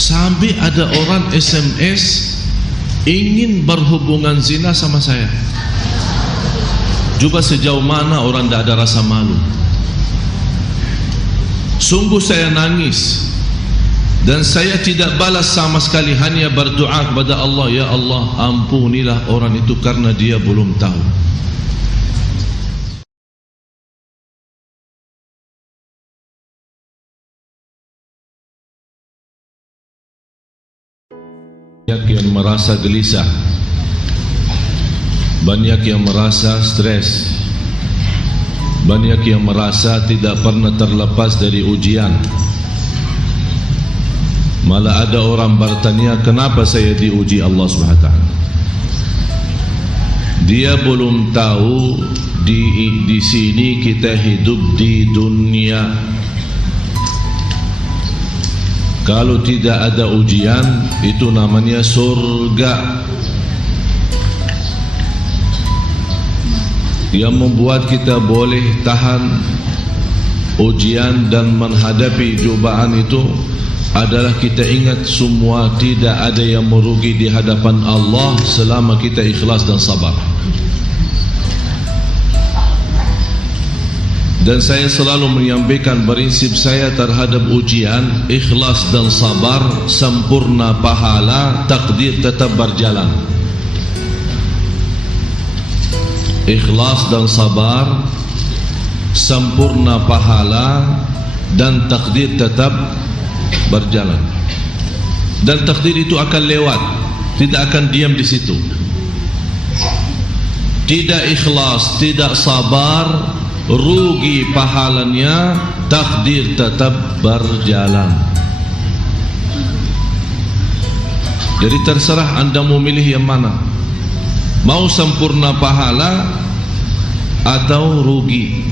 Sampai ada orang SMS ingin berhubungan zina sama saya. Coba sejauh mana orang tidak ada rasa malu. Sungguh saya nangis. Dan saya tidak balas sama sekali, hanya berdoa kepada Allah, ya Allah, ampunilah orang itu karena dia belum tahu. Banyak yang merasa gelisah, banyak yang merasa stres, banyak yang merasa tidak pernah terlepas dari ujian. Malah ada orang bertanya, kenapa saya diuji Allah SWT? Dia belum tahu di sini kita hidup di dunia. Kalau tidak ada ujian, itu namanya surga. Yang membuat kita boleh tahan ujian dan menghadapi cobaan itu adalah kita ingat semua tidak ada yang merugi di hadapan Allah selama kita ikhlas dan sabar. Dan saya selalu menyampaikan prinsip saya terhadap ujian, ikhlas dan sabar, sempurna pahala, takdir tetap berjalan. Ikhlas dan sabar, sempurna pahala, dan takdir tetap berjalan. Dan takdir itu akan lewat, tidak akan diam di situ. Tidak ikhlas, tidak sabar, rugi pahalanya, takdir tetap berjalan. Jadi terserah anda mau milih yang mana, mau sempurna pahala atau rugi.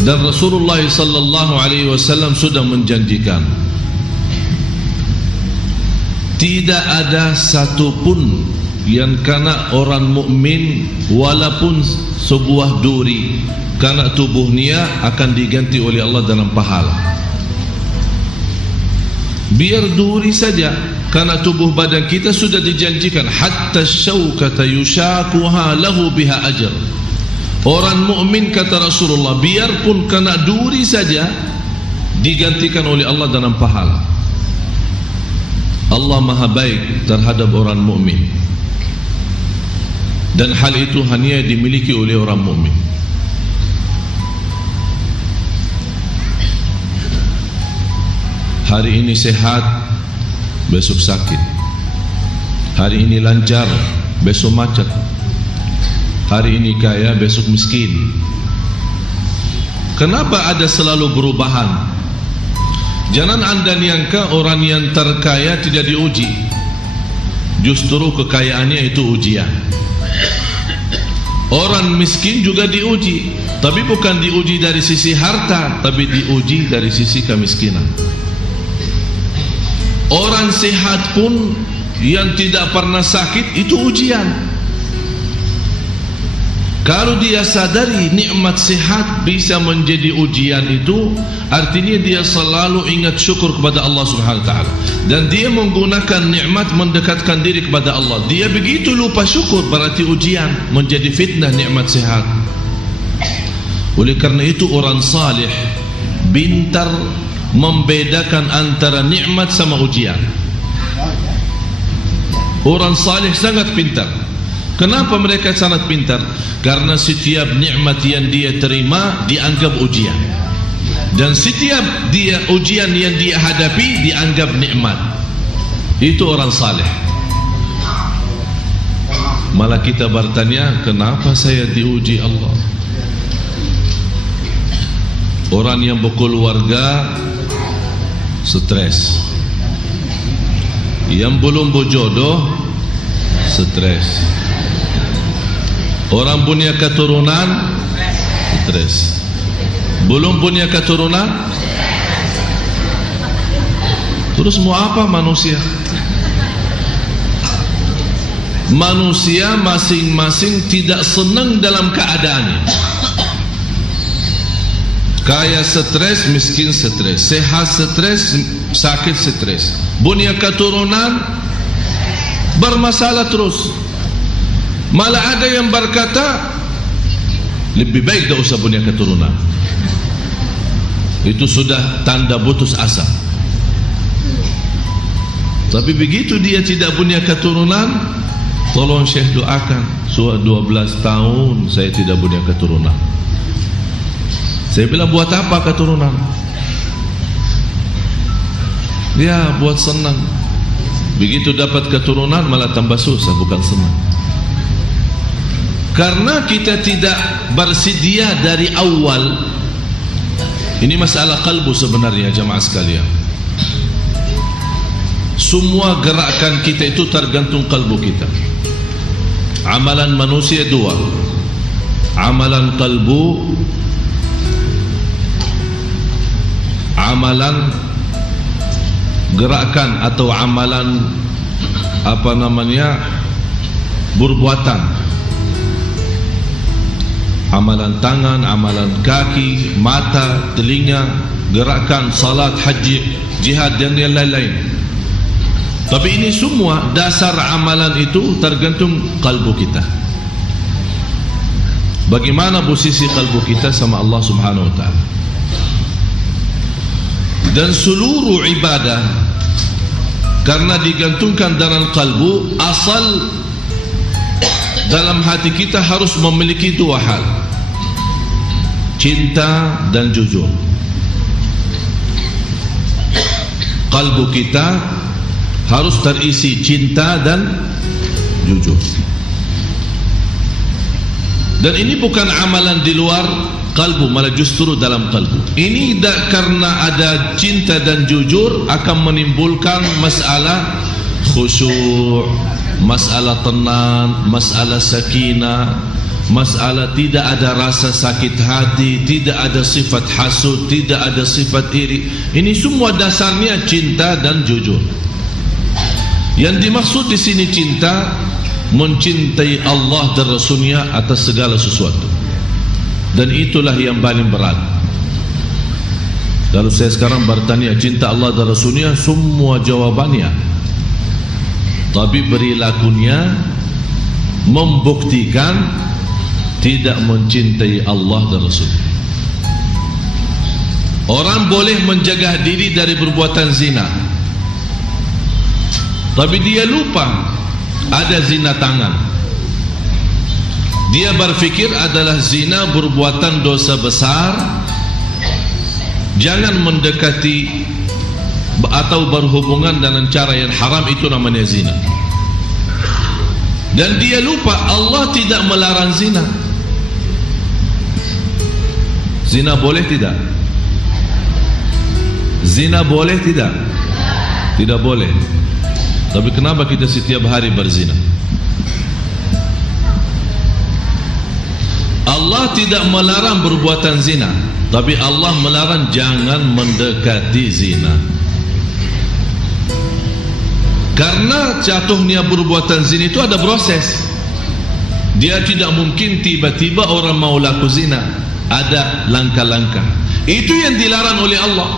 Dan Rasulullah sallallahu alaihi wasallam sudah menjanjikan, tidak ada satupun yang kena orang mukmin walaupun sebuah duri kena tubuhnya akan diganti oleh Allah dalam pahala. Biar duri saja karena tubuh badan kita sudah dijanjikan, hatta syaukata yushakuha lahu biha ajr. Orang mukmin kata Rasulullah, biarpun kena duri saja digantikan oleh Allah dalam pahala. Allah maha baik terhadap orang mukmin, dan hal itu hanya dimiliki oleh orang mukmin. Hari ini sehat, besok sakit. Hari ini lancar, besok macet. Hari ini kaya, besok miskin. Kenapa ada selalu perubahan? Jangan anda nyangka orang yang terkaya tidak diuji. Justru kekayaannya itu ujian. Orang miskin juga diuji, tapi bukan diuji dari sisi harta, tapi diuji dari sisi kemiskinan. Orang sehat pun yang tidak pernah sakit itu ujian. Kalau dia sadari nikmat sehat bisa menjadi ujian itu, artinya dia selalu ingat syukur kepada Allah Subhanahu wa taala, dan dia menggunakan nikmat mendekatkan diri kepada Allah. Dia begitu lupa syukur, berarti ujian menjadi fitnah nikmat sehat. Oleh karena itu orang salih pintar membedakan antara nikmat sama ujian. Orang salih sangat pintar. Kenapa mereka sangat pintar? Karena setiap nikmat yang dia terima dianggap ujian, dan setiap ujian yang dia hadapi dianggap nikmat. Itu orang saleh. Malah kita bertanya, kenapa saya diuji Allah? Orang yang berkeluarga stres, yang belum berjodoh stres, orang punya keturunan stres, belum punya keturunan. Terus mau apa manusia? Manusia masing-masing tidak senang dalam keadaannya. Kaya stres, miskin stres, sehat stres, sakit stres, punya keturunan bermasalah terus. Malah ada yang berkata lebih baik tak usah punya keturunan, itu sudah tanda putus asa. Tapi begitu dia tidak punya keturunan, tolong Syekh doakan, sudah 12 tahun saya tidak punya keturunan. Saya bilang, buat apa keturunan? Ya, buat senang. Begitu dapat keturunan malah tambah susah, bukan senang. Karena kita tidak bersedia dari awal. Ini masalah kalbu sebenarnya, jamaah sekalian. Semua gerakan kita itu tergantung kalbu kita. Amalan manusia dua, amalan kalbu, amalan gerakan atau amalan apa namanya perbuatan, amalan tangan, amalan kaki, mata, telinga, gerakan salat, haji, jihad dan yang lain-lain. Tapi ini semua dasar amalan itu tergantung kalbu kita. Bagaimana posisi kalbu kita sama Allah Subhanahu wa taala. Dan seluruh ibadah karena digantungkan dalam kalbu, asal dalam hati kita harus memiliki dua hal, cinta dan jujur. Kalbu kita harus terisi cinta dan jujur. Dan ini bukan amalan di luar kalbu, malah justru dalam kalbu. Ini karena ada cinta dan jujur akan menimbulkan masalah khusyuk, masalah tenang, masalah sakinah, masalah tidak ada rasa sakit hati, tidak ada sifat hasud, tidak ada sifat iri. Ini semua dasarnya cinta dan jujur. Yang dimaksud di sini cinta, mencintai Allah dan Rasulnya atas segala sesuatu. Dan itulah yang paling berat. Kalau saya sekarang bertanya cinta Allah dan Rasulnya, semua jawabannya. Tapi perilakunya membuktikan tidak mencintai Allah dan Rasul. Orang boleh menjaga diri dari perbuatan zina, tapi dia lupa ada zina tangan. Dia berfikir adalah zina perbuatan dosa besar, jangan mendekati atau berhubungan dengan cara yang haram, itu namanya zina. Dan dia lupa Allah tidak melarang zina. Zina boleh tidak? Zina boleh tidak? Tidak boleh. Tapi kenapa kita setiap hari berzina? Allah tidak melarang perbuatan zina, tapi Allah melarang jangan mendekati zina. Karena jatuhnya perbuatan zina itu ada proses. Dia tidak mungkin tiba-tiba orang mau laku zina. Ada langkah-langkah. Itu yang dilarang oleh Allah.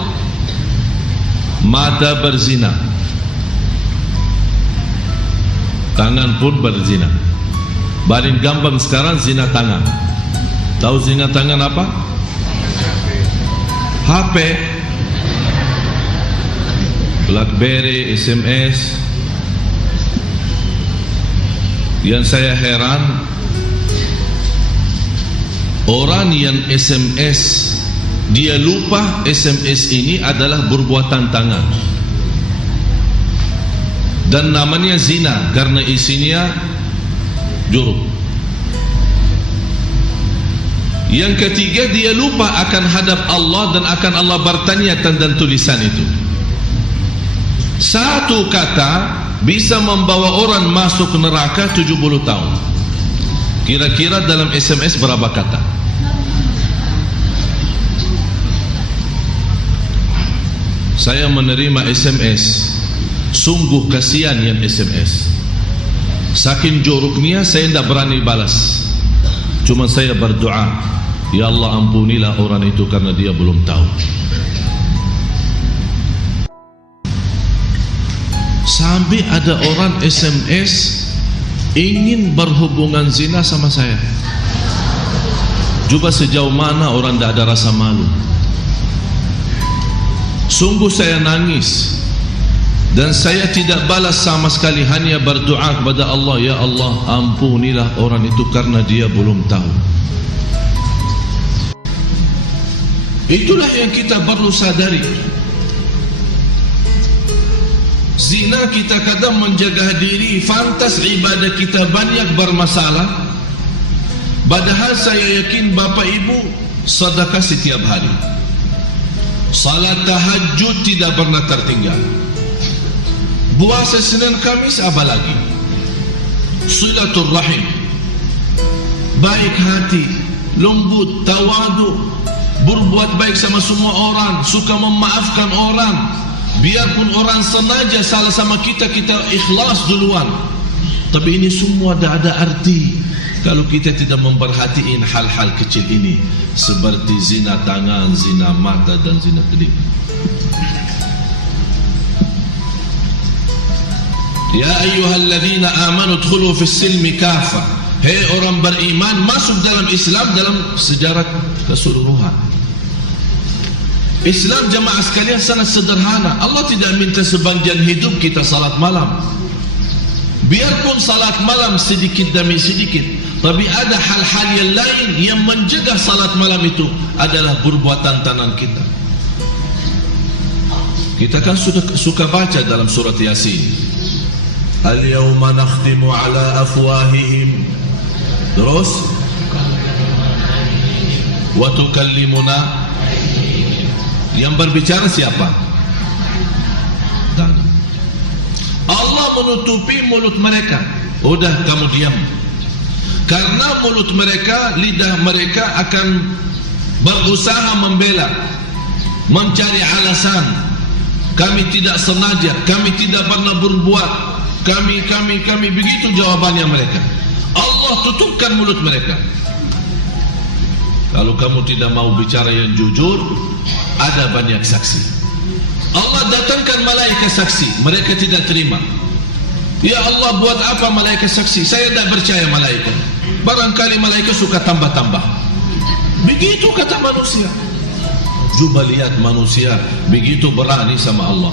Mata berzina, tangan pun berzina. Paling gampang sekarang zina tangan. Tahu zina tangan apa? HP, BlackBerry, SMS. Yang saya heran, orang yang SMS dia lupa SMS ini adalah perbuatan tangan dan namanya zina karena isinya juruk. Yang ketiga, dia lupa akan hadap Allah dan akan Allah bertanya tentang tulisan itu. Satu kata bisa membawa orang masuk neraka 70 tahun. Kira-kira dalam SMS berapa kata? Saya menerima SMS, sungguh kasihan yang SMS. Saking joroknya saya tidak berani balas. Cuma saya berdoa, Ya Allah, ampunilah orang itu karena dia belum tahu. Sampai ada orang SMS ingin berhubungan zina sama saya. Coba sejauh mana orang tidak ada rasa malu. Sungguh saya nangis. Dan saya tidak balas sama sekali, hanya berdoa kepada Allah, ya Allah, ampunilah orang itu karena dia belum tahu. Itulah yang kita perlu sadari. Zina kita kadang menjaga diri, fantas ibadah kita banyak bermasalah. Padahal saya yakin Bapak Ibu sedekah setiap hari, salat tahajud tidak pernah tertinggal, puasa Senin Kamis apalagi, silaturrahim, baik hati, lembut, tawadu, berbuat baik sama semua orang, suka memaafkan orang. Biarpun orang sengaja salah sama kita, kita ikhlas duluan. Tapi ini semua tidak ada arti kalau kita tidak memperhatikan hal-hal kecil ini, seperti zina tangan, zina mata, dan zina telinga. Ya ayyuhalladzina amanu udkhulu fis silmi kafah. Hei orang beriman, masuk dalam Islam dalam sejarah keseluruhan. Islam jamaah sekalian sangat sederhana. Allah tidak minta sepanjang hidup kita salat malam. Biarpun salat malam sedikit demi sedikit, tapi ada hal-hal yang lain yang menjaga salat malam itu adalah perbuatan tangan kita. Kita kan suka baca dalam surat Yasin, Al-yawma nakhtimu ala afwahihim, terus wa tukallimuna. Yang berbicara siapa? Tangan. Allah menutupi mulut mereka. Udah, kamu diam. Karena mulut mereka, lidah mereka akan berusaha membela, mencari alasan. Kami tidak sengaja, kami tidak pernah berbuat, kami, begitu jawabannya mereka. Allah tutupkan mulut mereka. Kalau kamu tidak mau bicara yang jujur, ada banyak saksi. Allah datangkan malaikat saksi, mereka tidak terima. Ya Allah, buat apa malaikat saksi? Saya tidak percaya malaikat. Barangkali malaikat suka tambah-tambah. Begitu kata manusia. Coba lihat manusia begitu berani sama Allah.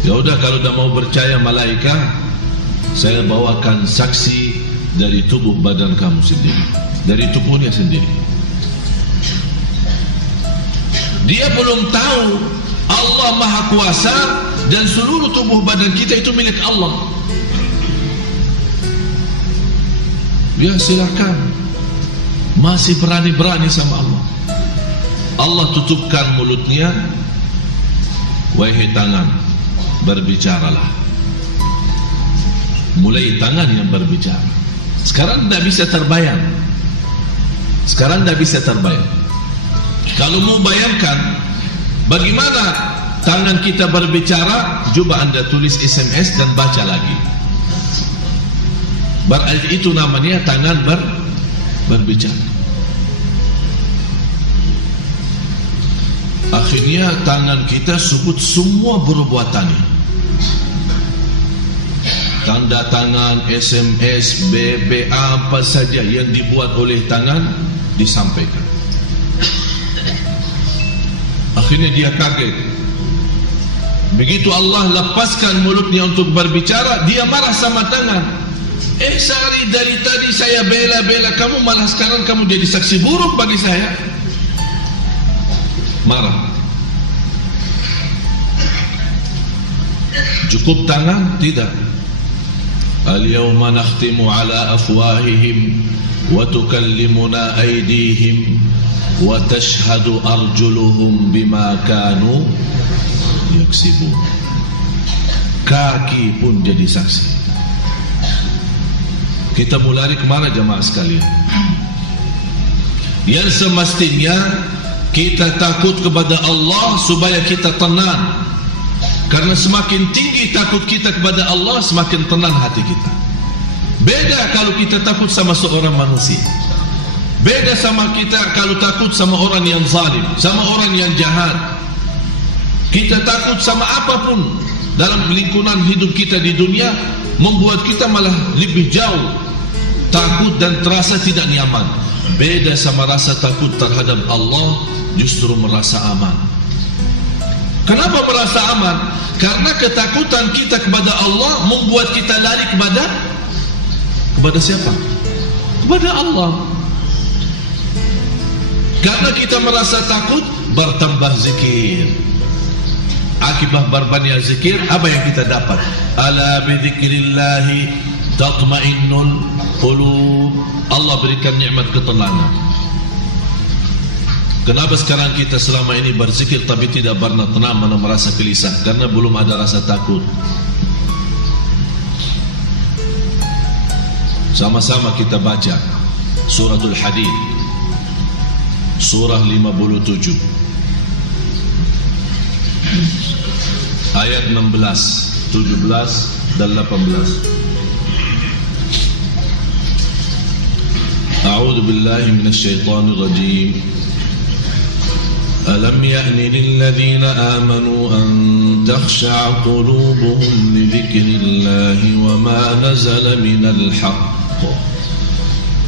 Ya udah, kalau tidak mau percaya malaikat, saya bawakan saksi dari tubuh badan kamu sendiri, dari tubuhnya sendiri. Dia belum tahu Allah Maha Kuasa dan seluruh tubuh badan kita itu milik Allah. Ya silakan, masih berani-berani sama Allah. Allah tutupkan mulutnya. Wahai tangan, berbicaralah. Mulai tangan yang berbicara. Sekarang tidak bisa terbayang. Kalau mau bayangkan bagaimana tangan kita berbicara, coba Anda tulis SMS dan baca lagi. Berarti itu namanya tangan berbicara. Akhirnya tangan kita sebut semua perbuatannya. Tanda tangan, SMS, BB, apa saja yang dibuat oleh tangan disampaikan. Akhirnya dia kaget. Begitu Allah lepaskan mulutnya untuk berbicara, dia marah sama tangan. Sehari dari tadi saya bela-bela kamu, malah sekarang kamu jadi saksi buruk bagi saya. Marah. Cukup tangan? Tidak. Al-yawma nakhtimu ala afwahihim wa tukallimuna aydihim wa tashhadu arjuluhum bima kanu yaksibun. Kaki pun jadi saksi. Kita mulai kemana jamaah sekalian? Yang semestinya kita takut kepada Allah supaya kita tenang. Karena semakin tinggi takut kita kepada Allah, semakin tenang hati kita. Beda kalau kita takut sama seorang manusia. Beda sama kita kalau takut sama orang yang zalim, sama orang yang jahat. Kita takut sama apapun dalam lingkungan hidup kita di dunia, membuat kita malah lebih jauh takut dan terasa tidak nyaman. Beda sama rasa takut terhadap Allah, justru merasa aman. Kenapa merasa aman? Karena ketakutan kita kepada Allah membuat kita lari kepada siapa? Kepada Allah. Karena kita merasa takut, bertambah zikir. Akibat berbanyak zikir, apa yang kita dapat? Ala bidzikrillahi tatma'innul qulub. Allah berikan nikmat ketenangan. Kenapa sekarang kita selama ini berzikir tapi tidak pernah tenang, mana merasa gelisah? Karena belum ada rasa takut. Sama-sama kita baca Suratul Hadid, surah 57, ayat 16, 17 dan 18. A'udzu billahi minasyaitonir rajim. Alam ya'ni lil ladzina amanu an takhsha'a qulubuhum li dzikrillahi wa ma nazala minal haqq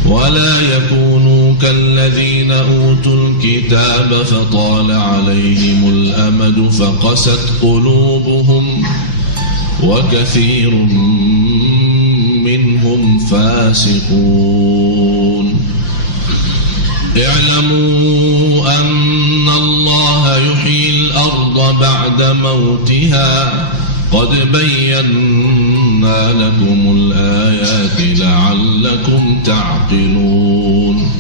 ولا يكونوا كالذين أوتوا الكتاب فطال عليهم الأمد فقست قلوبهم وكثير منهم فاسقون اعلموا أن الله يحيي الأرض بعد موتها قد بينا لكم الآيات لعلكم تعقلون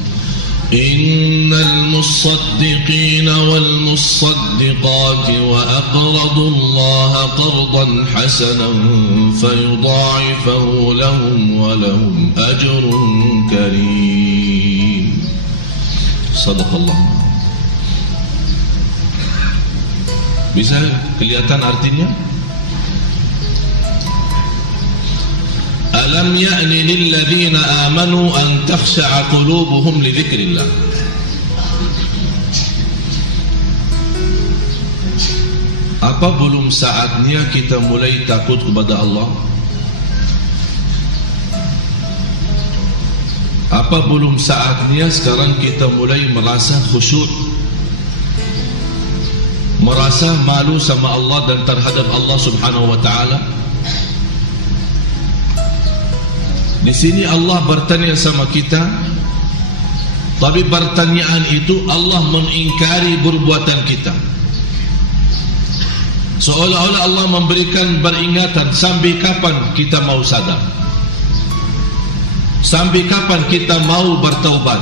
إن المصدقين والمصدقات وأقرضوا الله قرضا حسنا فيضاعفه لهم ولهم أجر كريم. صدق الله. Bisa kelihatan artinya? Alam ya'ni lil ladzina amanu an takhsha'a qulubuhum li dzikrillah. Apa belum saatnya kita mulai takut kepada Allah? Apa belum saatnya sekarang kita mulai merasa khusyuk, merasa malu sama Allah dan terhadap Allah Subhanahu wa taala? Di sini Allah bertanya sama kita, tapi pertanyaan itu Allah mengingkari perbuatan kita. Seolah-olah Allah memberikan peringatan, sampai kapan kita mau sadar? Sampai kapan kita mau bertaubat?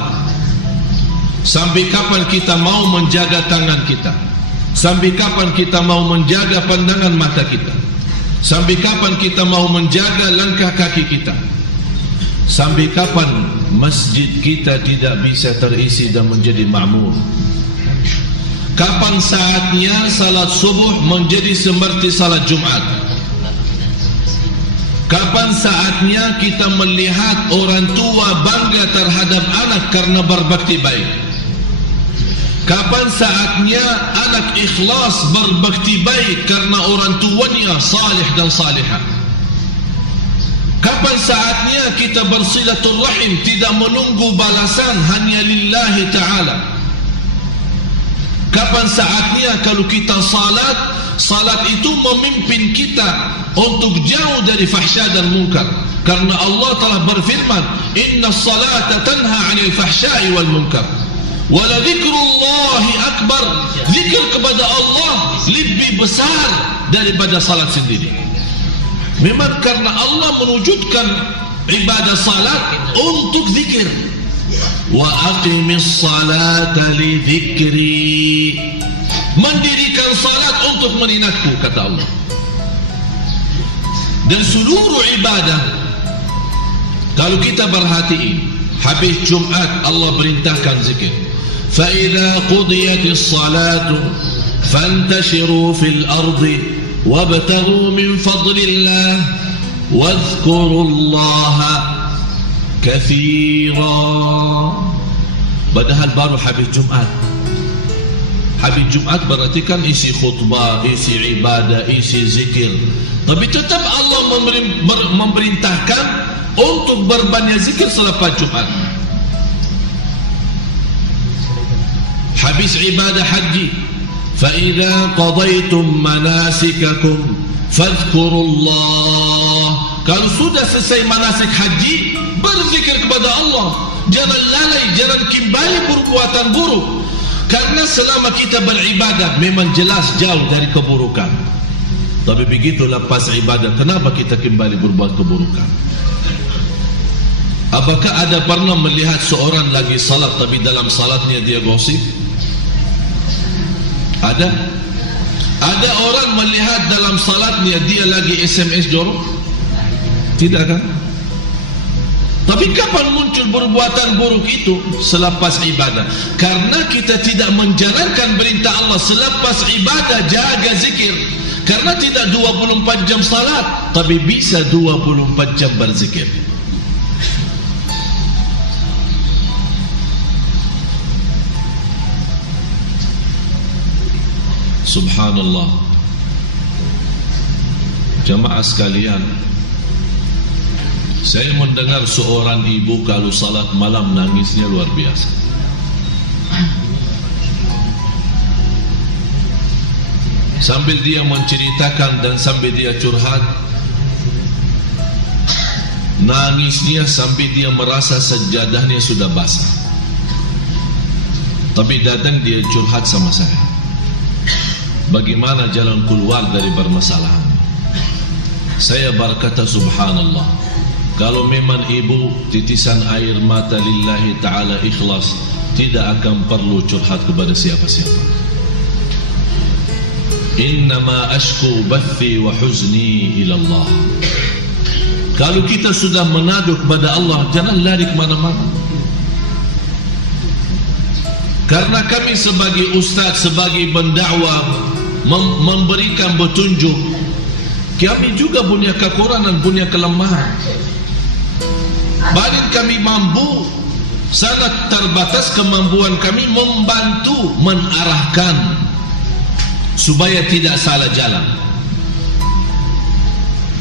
Sampai kapan kita mau menjaga tangan kita? Sampai kapan kita mau menjaga pandangan mata kita? Sampai kapan kita mau menjaga langkah kaki kita? Sampai kapan masjid kita tidak bisa terisi dan menjadi makmur? Kapan saatnya salat subuh menjadi seperti salat Jumat? Kapan saatnya kita melihat orang tua bangga terhadap anak karena berbakti baik? Kapan saatnya anak ikhlas berbakti baik karena orang tuanya salih dan salihah? Kapan saatnya kita bersilaturrahim tidak menunggu balasan, hanya lillahi ta'ala? Kapan saatnya kalau kita salat itu memimpin kita untuk jauh dari fahsya dan munkar? Karena Allah telah berfirman, inna salata tanha 'anil fahsya'i wal munkar wa la dzikrullahi akbar. Zikir kepada Allah lebih besar daripada salat sendiri. Memang karena Allah menwujudkan ibadah salat untuk zikir. Wa aqimis salata li dzikri. Mendirikan salat untuk mengingatku, kata Allah. Dan seluruh ibadah, kalau kita perhatiin, habis Jumat Allah perintahkan zikir. Fa idza qudiyatis salatu fantashiru fil ardi وابتغوا من فضل الله واذكروا الله kathira. Padahal baru habis Jumat. Habis Jumat berarti kan isi khutbah, isi ibadah, isi zikir. Tapi tetap Allah memerintahkan untuk berbanyak zikir selepas Jumat. Habis ibadah haji, fa idza qadaytum manasikakum fadhkurullah. Kalau sudah selesai manasik haji, berzikir kepada Allah. Jangan lalai, jangan kembali perbuatan buruk. Karena selama kita beribadah memang jelas jauh dari keburukan. Tapi begitu lepas ibadah, kenapa kita kembali berbuat keburukan? Apakah ada pernah melihat seorang lagi salat tapi dalam salatnya dia gosip? Ada? Ada orang melihat dalam salatnya dia lagi SMS jorok? Tidak kan? Tapi kapan muncul perbuatan buruk itu? Selepas ibadah. Karena kita tidak menjalankan perintah Allah selepas ibadah, jaga zikir. Karena tidak 24 jam salat, tapi bisa 24 jam berzikir. Subhanallah. Jamaah sekalian, saya mendengar seorang ibu kalau salat malam nangisnya luar biasa. Sambil dia menceritakan dan sambil dia curhat, nangisnya sampai dia merasa sejadahnya sudah basah. Tapi datang dia curhat sama saya, bagaimana jalan keluar dari permasalahan. Saya berkata subhanallah, kalau memang ibu titisan air mata lillahi ta'ala ikhlas, tidak akan perlu curhat kepada siapa-siapa. Innama ashku bathi wa huzni ilallah. Kalau kita sudah menadu kepada Allah, jangan lari ke mana-mana. Karena kami sebagai ustaz, sebagai pendakwah, memberikan petunjuk, kami juga punya kekurangan, punya kelemahan. Badan kami mampu, sangat terbatas kemampuan kami membantu mengarahkan supaya tidak salah jalan.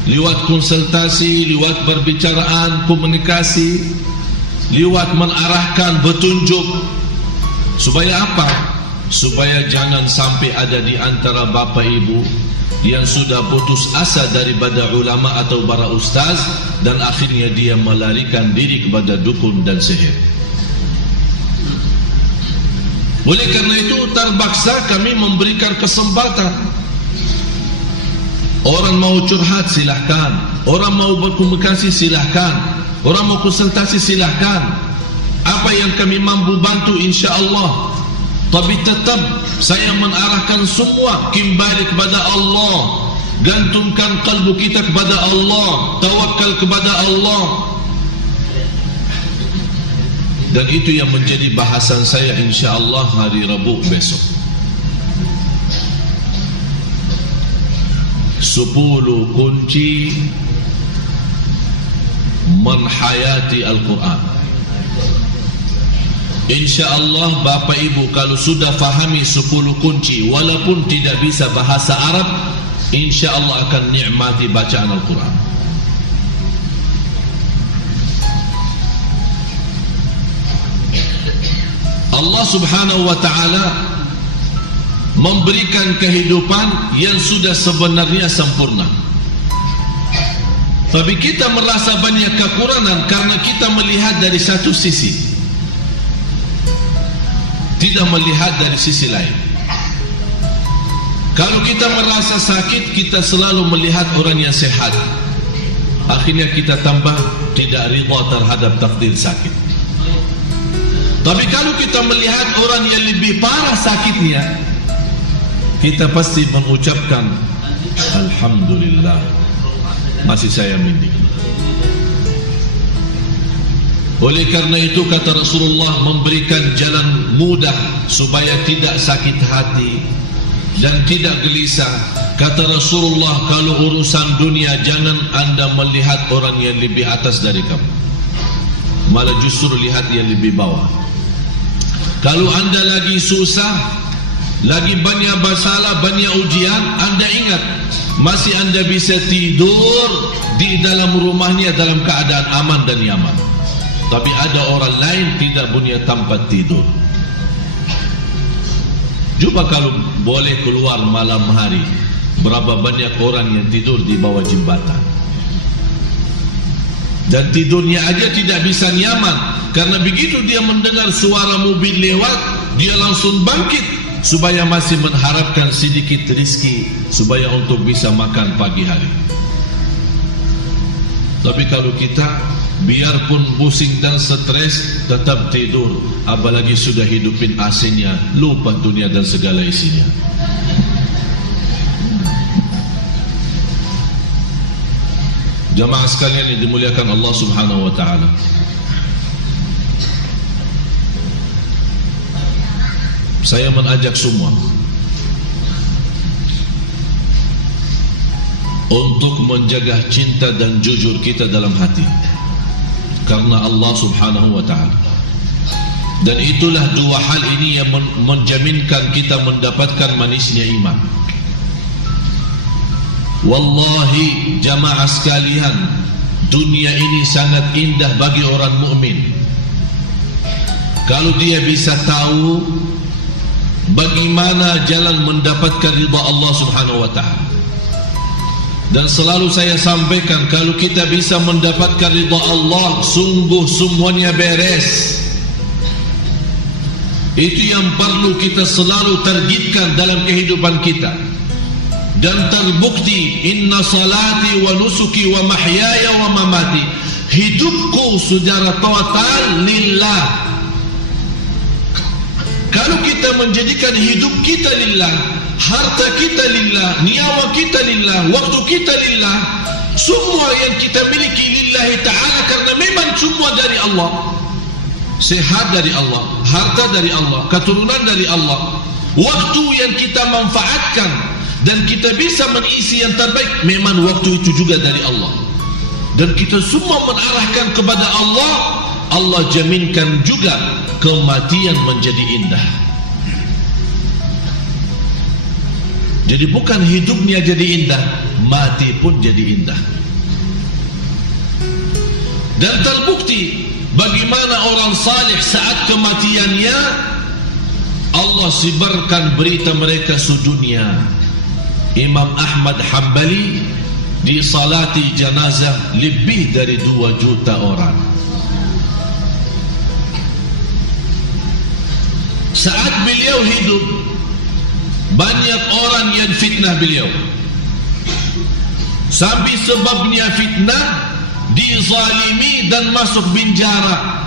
Lewat konsultasi, lewat perbicaraan, komunikasi, lewat mengarahkan petunjuk. Supaya apa? Supaya jangan sampai ada di antara bapa ibu yang sudah putus asa daripada ulama atau para ustaz dan akhirnya dia melarikan diri kepada dukun dan sihir. Oleh karena itu terpaksa kami memberikan kesempatan. Orang mau curhat silahkan, orang mau berkomunikasi silahkan, orang mau konsultasi silahkan. Apa yang kami mampu bantu insya-Allah. Tapi tetap saya mengarahkan semua kembali kepada Allah. Gantungkan kalbu kita kepada Allah, tawakal kepada Allah. Dan itu yang menjadi bahasan saya insya-Allah hari Rabu besok. 10 kunci menhayati Al-Quran. InsyaAllah Bapak Ibu kalau sudah fahami 10 kunci, walaupun tidak bisa bahasa Arab, InsyaAllah akan nikmati bacaan Al-Quran. Allah subhanahu wa ta'ala memberikan kehidupan yang sudah sebenarnya sempurna. Tapi kita merasa banyak kekurangan karena kita melihat dari satu sisi, tidak melihat dari sisi lain. Kalau kita merasa sakit, kita selalu melihat orang yang sehat. Akhirnya kita tambah tidak ridha terhadap takdir sakit. Tapi kalau kita melihat orang yang lebih parah sakitnya, kita pasti mengucapkan Alhamdulillah, masih saya mending. Oleh karena itu kata Rasulullah memberikan jalan mudah supaya tidak sakit hati dan tidak gelisah. Kata Rasulullah, kalau urusan dunia jangan anda melihat orang yang lebih atas dari kamu. malah justru lihat yang lebih bawah. Kalau anda lagi susah, lagi banyak masalah, banyak ujian, anda ingat masih anda bisa tidur di dalam rumahnya dalam keadaan aman dan nyaman. Tapi ada orang lain tidak punya tempat tidur. Coba kalau boleh keluar malam hari, berapa banyak orang yang tidur di bawah jembatan. Dan tidurnya aja tidak bisa nyaman, karena begitu dia mendengar suara mobil lewat, dia langsung bangkit supaya masih mengharapkan sedikit rezeki supaya untuk bisa makan pagi hari. Tapi kalau kita biarpun pusing dan stres tetap tidur, apalagi sudah hidupin AC-nya, lupa dunia dan segala isinya. Jamaah sekalian yang dimuliakan Allah Subhanahu wa taala, saya mengajak semua untuk menjaga cinta dan jujur kita dalam hati karena Allah Subhanahu wa taala. Dan itulah dua hal ini yang menjaminkan kita mendapatkan manisnya iman. Wallahi jamaah sekalian, dunia ini sangat indah bagi orang mukmin kalau dia bisa tahu bagaimana jalan mendapatkan ridha Allah Subhanahu wa taala. Dan selalu saya sampaikan, kalau kita bisa mendapatkan ridha Allah, sungguh semuanya beres. Itu yang perlu kita selalu targetkan dalam kehidupan kita. Dan terbukti, inna salati wa nusuki wa mahyaya wa mamati, hidupku secara total lillah. Kalau kita menjadikan hidup kita lillah, harta kita lillah, nyawa kita lillah, waktu kita lillah, semua yang kita miliki lillahi ta'ala, karena memang semua dari Allah. Sehat dari Allah, harta dari Allah, keturunan dari Allah. Waktu yang kita manfaatkan dan kita bisa mengisi yang terbaik, memang waktu itu juga dari Allah. Dan kita semua mengarahkan kepada Allah, Allah jaminkan juga kematian menjadi indah. Jadi bukan hidupnya jadi indah, mati pun jadi indah. Dan terbukti bagaimana orang salih saat kematiannya, Allah sebarkan berita mereka sedunia. Imam Ahmad Hanbali disalati jenazah lebih dari 2 juta orang. Saat beliau hidup, banyak orang yang fitnah beliau. Sampai sebabnya fitnah, dizalimi dan masuk penjara.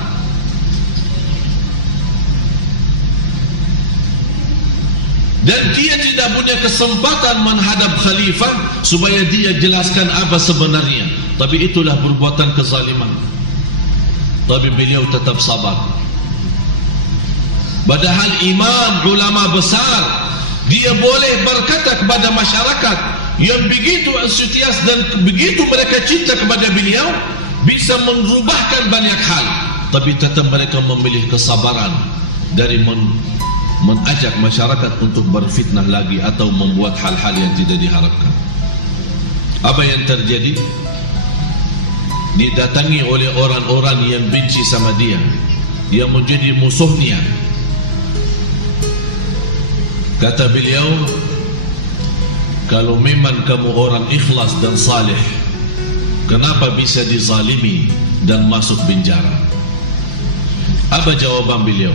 Dan dia tidak punya kesempatan menghadap khalifah supaya dia jelaskan apa sebenarnya. Tapi itulah perbuatan kezaliman. Tapi beliau tetap sabar. Padahal imam, ulama besar, dia boleh berkata kepada masyarakat yang begitu antusias dan begitu mereka cinta kepada beliau, bisa merubahkan banyak hal. Tapi tetap mereka memilih kesabaran dari mengajak masyarakat untuk berfitnah lagi atau membuat hal-hal yang tidak diharapkan. Apa yang terjadi? Didatangi oleh orang-orang yang benci sama dia, yang menjadi musuhnya. Kata beliau, kalau memang kamu orang ikhlas dan saleh, kenapa bisa dizalimi dan masuk penjara? Apa jawaban beliau?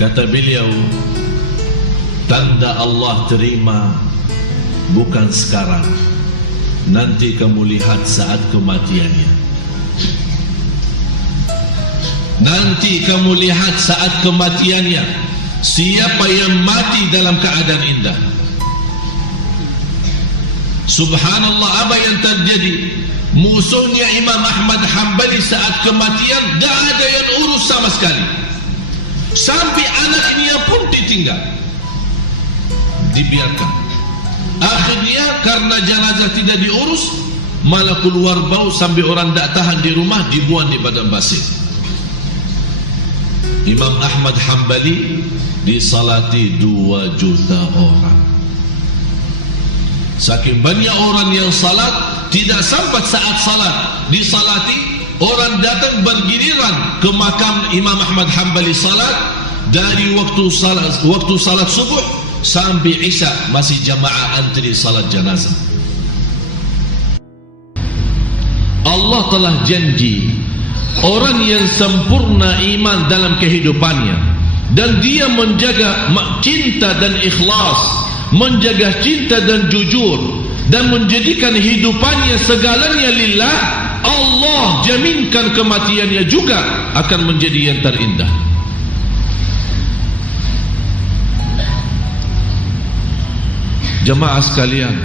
Kata beliau, tanda Allah terima bukan sekarang, nanti kamu lihat saat kematiannya. Nanti kamu lihat saat kematiannya, siapa yang mati dalam keadaan indah. Subhanallah, apa yang terjadi? Musuhnya Imam Ahmad Hanbali saat kematian, tak ada yang urus sama sekali. Sampai anaknya pun ditinggal, dibiarkan. Akhirnya karena jenazah tidak diurus, malah keluar bau sampai orang tak tahan di rumah, dibuang di padang pasir. Imam Ahmad Hanbali disalati 2 juta orang. Saking banyak orang yang salat, tidak sampai saat salat disalati, orang datang bergiliran ke makam Imam Ahmad Hanbali salat. Dari waktu salat subuh sampai isya masih jamaah antri salat jenazah. Allah telah janji orang yang sempurna iman dalam kehidupannya dan dia menjaga cinta dan ikhlas, menjaga cinta dan jujur, dan menjadikan hidupannya segalanya lillah, Allah jaminkan kematiannya juga akan menjadi yang terindah. Jemaah sekalian,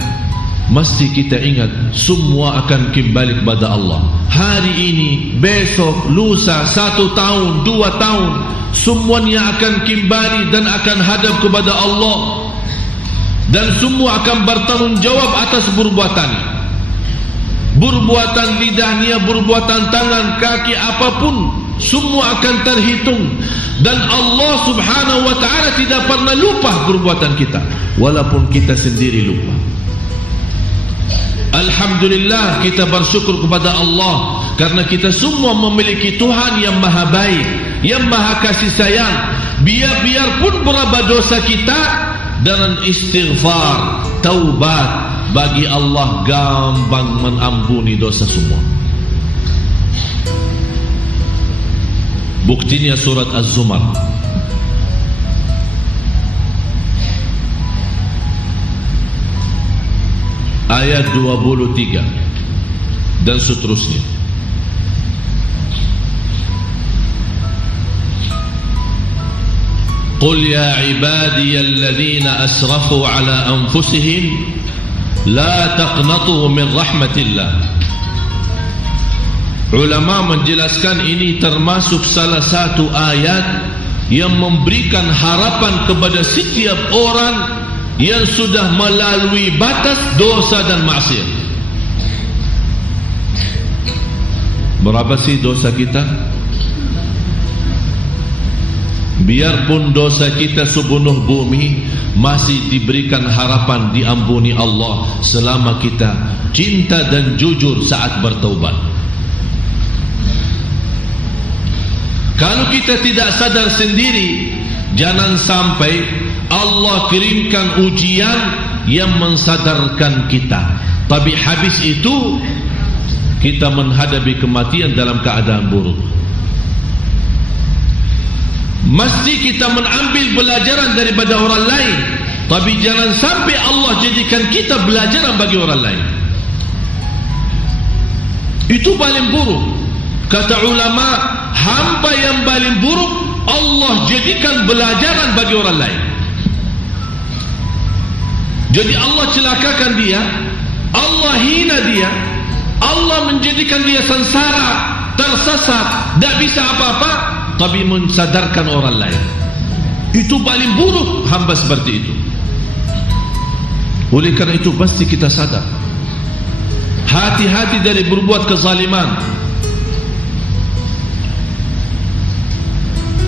mesti kita ingat semua akan kembali kepada Allah. Hari ini, besok, lusa, 1 tahun, 2 tahun, semuanya akan kembali dan akan hadap kepada Allah. Dan semua akan bertanggung jawab atas perbuatannya. Perbuatan lidahnya, perbuatan tangan, kaki, apapun, semua akan terhitung. Dan Allah subhanahu wa ta'ala tidak pernah lupa perbuatan kita, walaupun kita sendiri lupa. Alhamdulillah, kita bersyukur kepada Allah karena kita semua memiliki Tuhan yang maha baik, yang maha kasih sayang. Biarpun berapa dosa kita, dan istighfar, taubat, bagi Allah gampang mengampuni dosa semua. Buktinya surat Az-Zumar ayat 23 dan seterusnya. Qul ya ibadiyalladzina asrafu ala anfusihim la taqnatu min rahmatillah. Ulama menjelaskan ini termasuk salah satu ayat yang memberikan harapan kepada setiap orang yang sudah melalui batas dosa dan maksiat. Berapa sih dosa kita? Biarpun dosa kita sepenuh bumi, masih diberikan harapan diampuni Allah selama kita cinta dan jujur saat bertaubat. Kalau kita tidak sadar sendiri, jangan sampai Allah kirimkan ujian yang mensadarkan kita, tapi habis itu kita menghadapi kematian dalam keadaan buruk. Mesti kita mengambil pelajaran daripada orang lain, tapi jangan sampai Allah jadikan kita pelajaran bagi orang lain. Itu paling buruk. Kata ulama, hamba yang paling buruk Allah jadikan pelajaran bagi orang lain. Jadi Allah celakakan dia, Allah hina dia, Allah menjadikan dia sengsara, tersesat, tak bisa apa-apa, tapi mensadarkan orang lain. Itu paling buruk hamba seperti itu. Oleh karena itu pasti kita sadar, hati-hati dari berbuat kezaliman.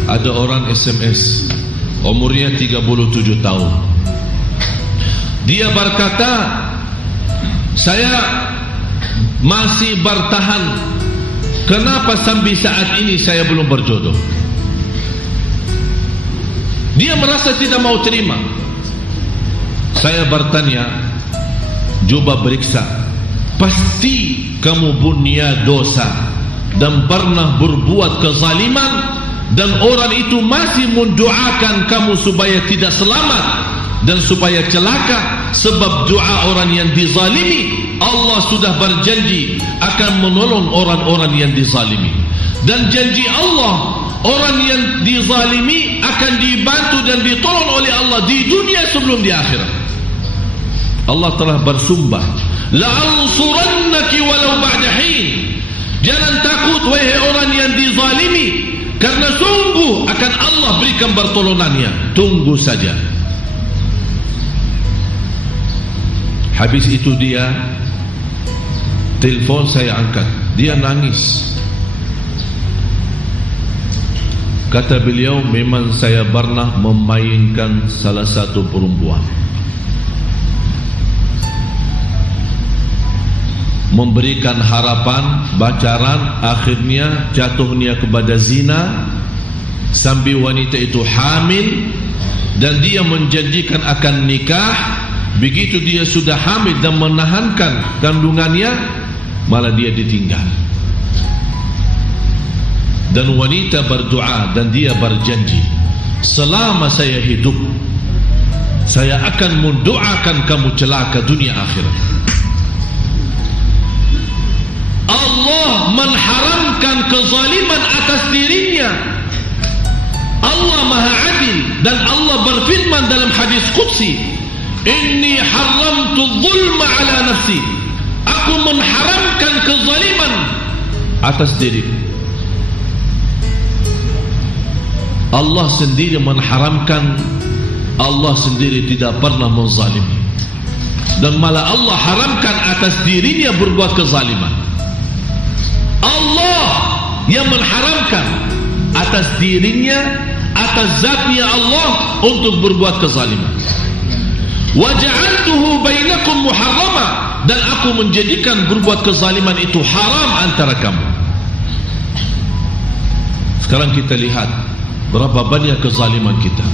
Ada orang SMS, umurnya 37 tahun. Dia berkata, saya masih bertahan. Kenapa sampai saat ini saya belum berjodoh? Dia merasa tidak mau terima. Saya bertanya, coba periksa, pasti kamu punya dosa dan pernah berbuat kezaliman, dan orang itu masih mendoakan kamu supaya tidak selamat dan supaya celaka. Sebab doa orang yang dizalimi, Allah sudah berjanji akan menolong orang-orang yang dizalimi. Dan janji Allah, orang yang dizalimi akan dibantu dan ditolong oleh Allah di dunia sebelum di akhirat. Allah telah bersumpah, la'ansurannaki walau ba'da hin. Jangan takut wahai orang yang dizalimi, karena sungguh akan Allah berikan pertolongannya. Tunggu saja. Habis itu dia Telefon saya angkat, dia nangis. Kata beliau, memang saya pernah memainkan salah satu perempuan, memberikan harapan, pacaran, akhirnya jatuhnya kepada zina sambil wanita itu hamil, dan dia menjanjikan akan nikah. Begitu dia sudah hamil dan menahankan kandungannya, malah dia ditinggal. Dan wanita berdoa dan dia berjanji, selama saya hidup, saya akan mendoakan kamu celaka dunia akhirat. Allah mengharamkan kezaliman atas dirinya. Allah Maha Adil, dan Allah berfirman dalam hadis qudsi, inni haramtu zulma ala nafsi, aku mengharamkan kezaliman atas diriku. Allah sendiri mengharamkan, Allah sendiri tidak pernah menzalimi, dan malah Allah haramkan atas dirinya berbuat kezaliman. Allah yang mengharamkan atas dirinya, atas zatnya Allah untuk berbuat kezaliman. Wa ja'altuhu bainakum muharrama, dan aku menjadikan berbuat kezaliman itu haram antara kamu. Sekarang kita lihat berapa banyak kezaliman kita.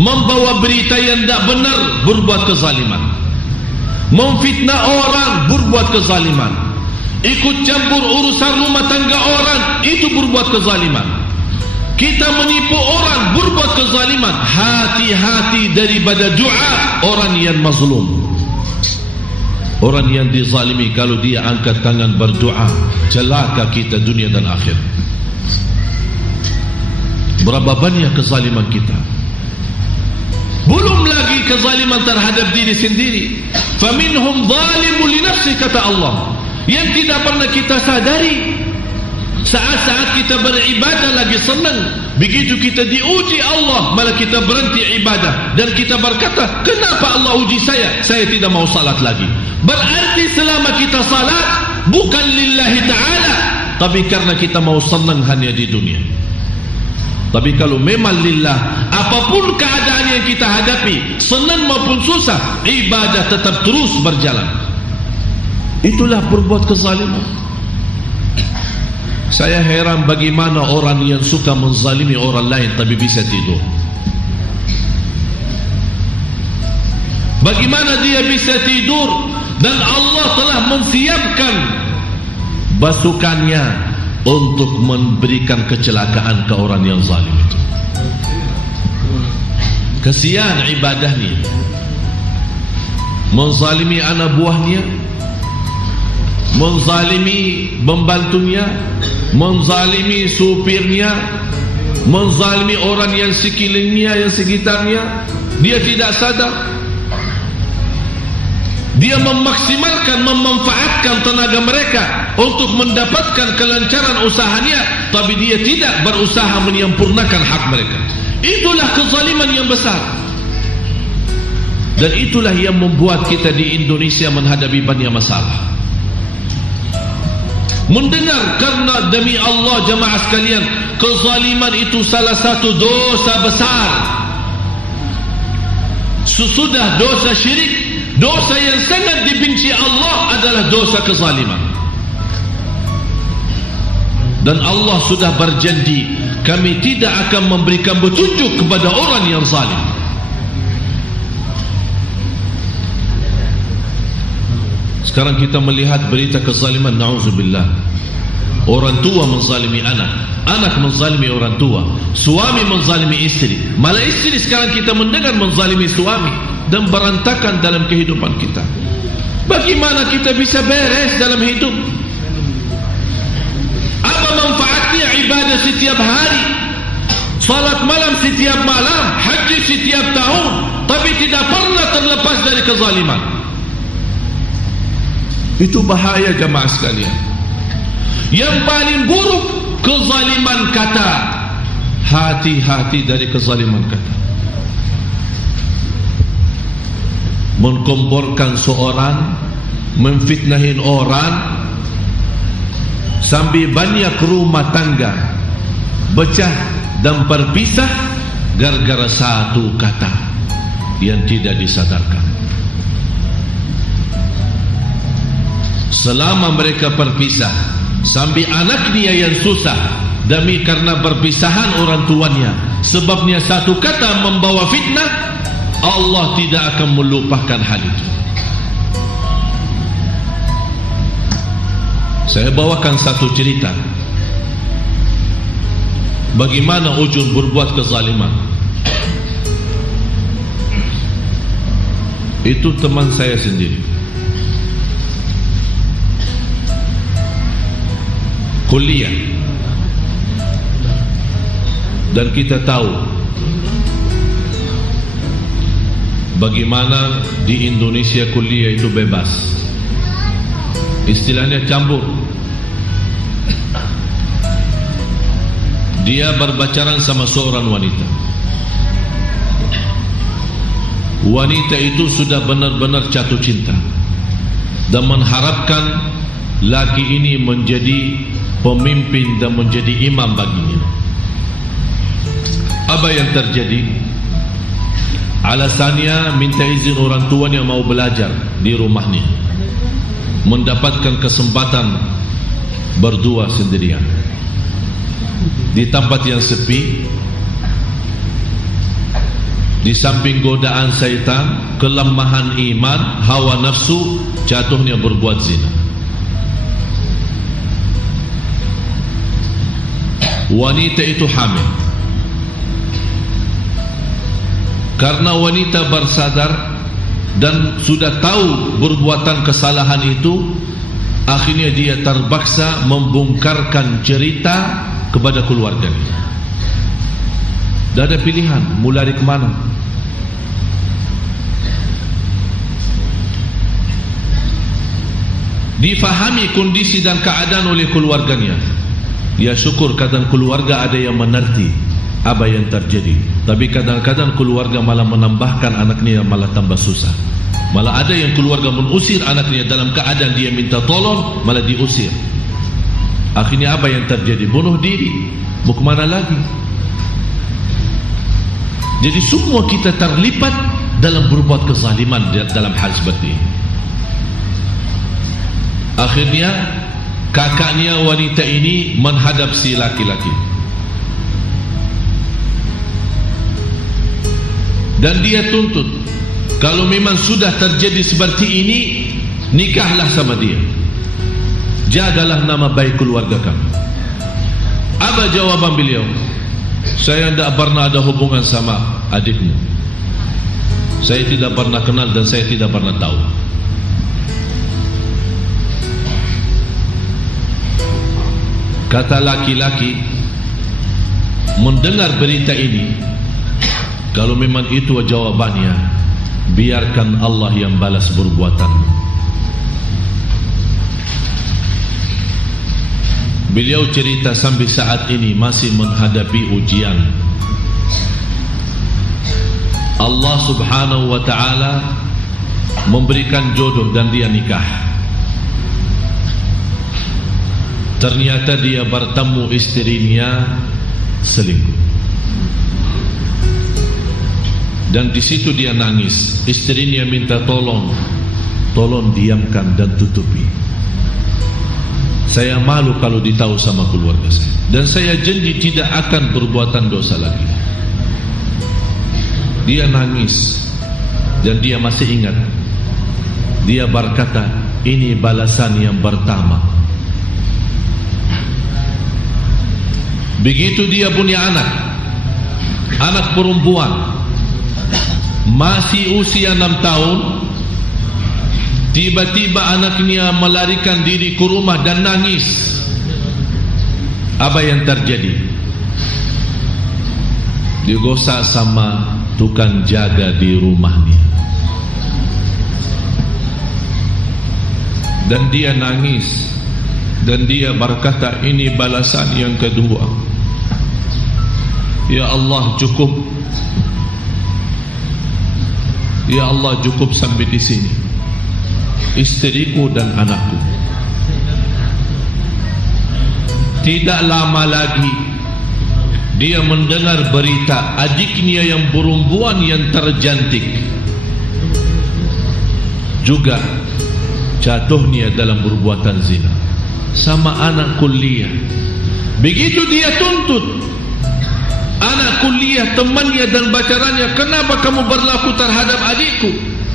Membawa berita yang tidak benar, berbuat kezaliman. Memfitnah orang, berbuat kezaliman. Ikut campur urusan rumah tangga orang, itu berbuat kezaliman. Kita menipu orang, berbuat kezaliman. Hati-hati daripada doa orang yang mazlum. Orang yang dizalimi, kalau dia angkat tangan berdoa, celaka kita dunia dan akhir. Berapa banyak kezaliman kita. Belum lagi kezaliman terhadap diri sendiri. Faminhum zalimun li nafsi, kata Allah, yang tidak pernah kita sadari. Saat-saat kita beribadah lagi senang, begitu kita diuji Allah, malah kita berhenti ibadah, dan kita berkata, kenapa Allah uji saya? Saya tidak mau salat lagi. Berarti selama kita salat bukan lillahi ta'ala, tapi karena kita mau senang hanya di dunia. Tapi kalau memang lillah, apapun keadaan yang kita hadapi, senang maupun susah, ibadah tetap terus berjalan. Itulah berbuat kezaliman. Saya heran bagaimana orang yang suka menzalimi orang lain tapi bisa tidur. Bagaimana dia bisa tidur dan Allah telah mensiapkan pasukannya untuk memberikan kecelakaan ke orang yang zalim itu. Kesian ibadahnya, menzalimi anak buahnya, menzalimi pembantunya, menzalimi supirnya, menzalimi orang yang sekelilingnya, yang sekitarnya. Dia tidak sadar. Dia memaksimalkan, memanfaatkan tenaga mereka untuk mendapatkan kelancaran usahanya, tapi dia tidak berusaha menyempurnakan hak mereka. Itulah kezaliman yang besar. Dan itulah yang membuat kita di Indonesia menghadapi banyak masalah. Mendengar, karena demi Allah jemaah sekalian, kezaliman itu salah satu dosa besar. Sesudah dosa syirik, dosa yang sangat dibenci Allah adalah dosa kezaliman. Dan Allah sudah berjanji, kami tidak akan memberikan petunjuk kepada orang yang zalim. Sekarang kita melihat berita kezaliman, na'udzubillah. Orang tua menzalimi anak, anak menzalimi orang tua, suami menzalimi istri, malah istri sekarang kita mendengar menzalimi suami, dan berantakan dalam kehidupan kita. Bagaimana kita bisa beres dalam hidup? Apa manfaatnya ibadah setiap hari, salat malam setiap malam, haji setiap tahun, tapi tidak pernah terlepas dari kezaliman? Itu bahaya jemaah sekalian. Yang paling buruk kezaliman kata. Hati-hati dari kezaliman kata. Mengkomporkan seorang memfitnahin orang, sambil banyak rumah tangga pecah dan berpisah gara-gara satu kata yang tidak disadarkan. Selama mereka berpisah, sambil anak dia yang susah demi karena perpisahan orang tuanya, sebabnya satu kata membawa fitnah, Allah tidak akan melupakan hal itu. Saya bawakan satu cerita bagaimana Ujun berbuat kezaliman. Itu teman saya sendiri, kuliah, dan kita tahu bagaimana di Indonesia kuliah itu bebas, istilahnya campur. Dia berpacaran sama seorang wanita. Wanita itu sudah benar-benar jatuh cinta dan mengharapkan laki ini menjadi pemimpin dan menjadi imam baginya. Apa yang terjadi? Alasannya minta izin orang tuanya mau belajar di rumahnya, mendapatkan kesempatan berdua sendirian di tempat yang sepi, di samping godaan syaitan, kelemahan iman, hawa nafsu, jatuhnya berbuat zina. Wanita itu hamil. Karena wanita bersadar dan sudah tahu perbuatan kesalahan itu, akhirnya dia terpaksa membongkarkan cerita kepada keluarganya. Tidak ada pilihan, mau lari kemana? Difahami kondisi dan keadaan oleh keluarganya. Ya syukur kadang keluarga ada yang mengerti apa yang terjadi. Tapi kadang-kadang keluarga malah menambahkan anaknya malah tambah susah. Malah ada yang keluarga mengusir anaknya dalam keadaan dia minta tolong, malah diusir. Akhirnya apa yang terjadi? Bunuh diri. Mau kemana lagi? Jadi semua kita terlibat dalam berbuat kezaliman dalam hal seperti ini. Akhirnya kakaknya wanita ini menghadap si laki-laki dan dia tuntut, kalau memang sudah terjadi seperti ini, nikahlah sama dia, jagalah nama baik keluarga kamu. Apa jawaban beliau? Saya tidak pernah ada hubungan sama adikmu, saya tidak pernah kenal dan saya tidak pernah tahu. Kata laki-laki, mendengar berita ini, kalau memang itu jawabannya, biarkan Allah yang balas perbuatanmu. Beliau cerita sampai saat ini masih menghadapi ujian. Allah subhanahu wa ta'ala memberikan jodoh dan dia nikah. Ternyata dia bertemu istrinya selingkuh. Dan di situ dia nangis. Istrinya minta tolong diamkan dan tutupi. Saya malu kalau ditahu sama keluarga saya. Dan saya janji tidak akan berbuatan dosa lagi. Dia nangis dan dia masih ingat. Dia berkata, ini balasan yang pertama. Begitu dia punya anak perempuan, masih usia 6 tahun, tiba-tiba anaknya melarikan diri ke rumah dan nangis. Apa yang terjadi? Digosok sama tukang jaga di rumahnya. Dan dia nangis. Dan dia berkata, ini balasan yang kedua. Ya Allah, cukup. Ya Allah, cukup sampai di sini. istriku dan anakku. Tidak lama lagi dia mendengar berita adiknya yang perempuan yang tercantik juga jatuhnya dalam perbuatan zina sama anak kuliah. Begitu dia tuntut anak kuliah temannya dan pacarannya, kenapa kamu berlaku terhadap adikku?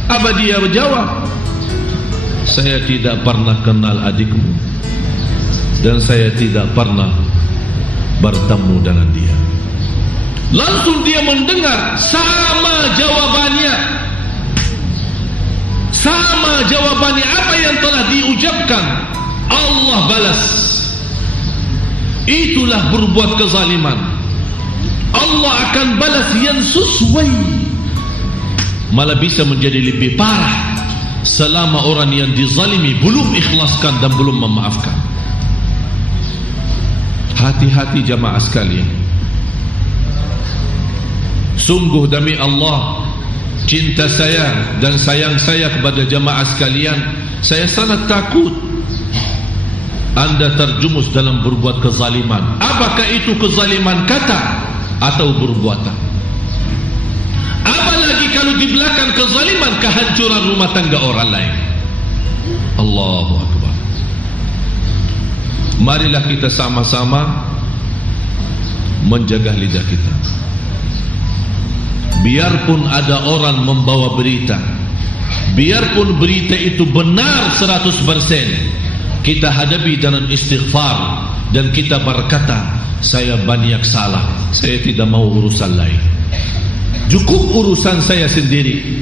Apa dia menjawab? Saya tidak pernah kenal adikmu dan saya tidak pernah bertemu dengan dia. Langsung dia mendengar sama jawabannya. Sama jawabannya apa yang telah diucapkan. Allah balas. Itulah berbuat kezaliman. Allah akan balas yang sesuai. Malah bisa menjadi lebih parah selama orang yang dizalimi belum ikhlaskan dan belum memaafkan. Hati-hati jamaah sekalian. Sungguh demi Allah, cinta saya dan sayang saya kepada jamaah sekalian, saya sangat takut anda terjumus dalam berbuat kezaliman. Apakah itu kezaliman kata atau perbuatan? Apalagi kalau di belakang kezaliman kehancuran rumah tangga orang lain. Allahu Akbar. Marilah kita sama-sama menjaga lidah kita. Biarpun ada orang membawa berita, biarpun berita itu benar 100%, kita hadapi dengan istighfar dan kita berkata, saya banyak salah, saya tidak mau urusan lain, cukup urusan saya sendiri.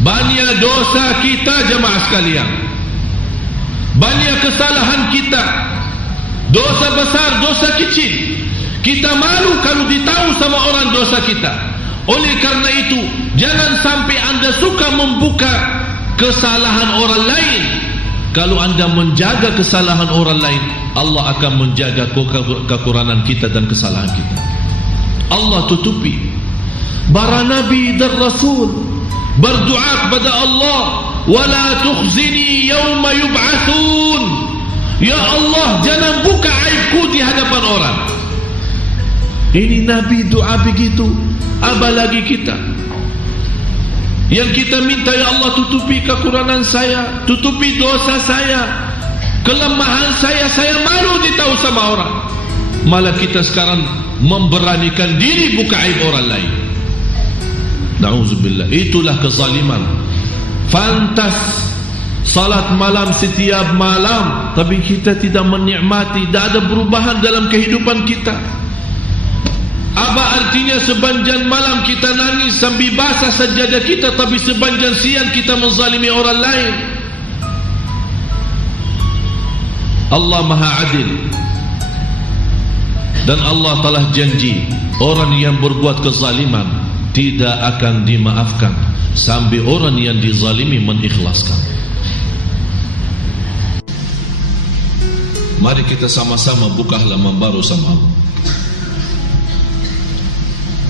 Banyak dosa kita jemaah sekalian, banyak kesalahan kita, dosa besar, dosa kecil. Kita malu kalau ditahu sama orang dosa kita. Oleh karena itu, jangan sampai anda suka membuka kesalahan orang lain. Kalau anda menjaga kesalahan orang lain, Allah akan menjaga kekurangan kita dan kesalahan kita. Allah tutupi. Para nabi dan rasul berdoa kepada Allah, wala tukhzini yawma yub'atsun. Ya Allah, jangan buka aibku di hadapan orang. Ini nabi doa begitu. Apalagi kita yang kita minta, ya Allah tutupi kekurangan saya, tutupi dosa saya, kelemahan saya malu ditahu sama orang. Malah kita sekarang memberanikan diri buka aib orang lain. Na'udzubillah. Itulah kezaliman. Fantas salat malam setiap malam, tapi kita tidak menikmati, tidak ada perubahan dalam kehidupan kita. Apa artinya sepanjang malam kita nangis sambil basah sajadah kita, tapi sepanjang siang kita menzalimi orang lain? Allah Maha Adil, dan Allah telah janji orang yang berbuat kezaliman tidak akan dimaafkan sampai orang yang dizalimi mengikhlaskan. Mari kita sama-sama buka halaman baru sama Allah.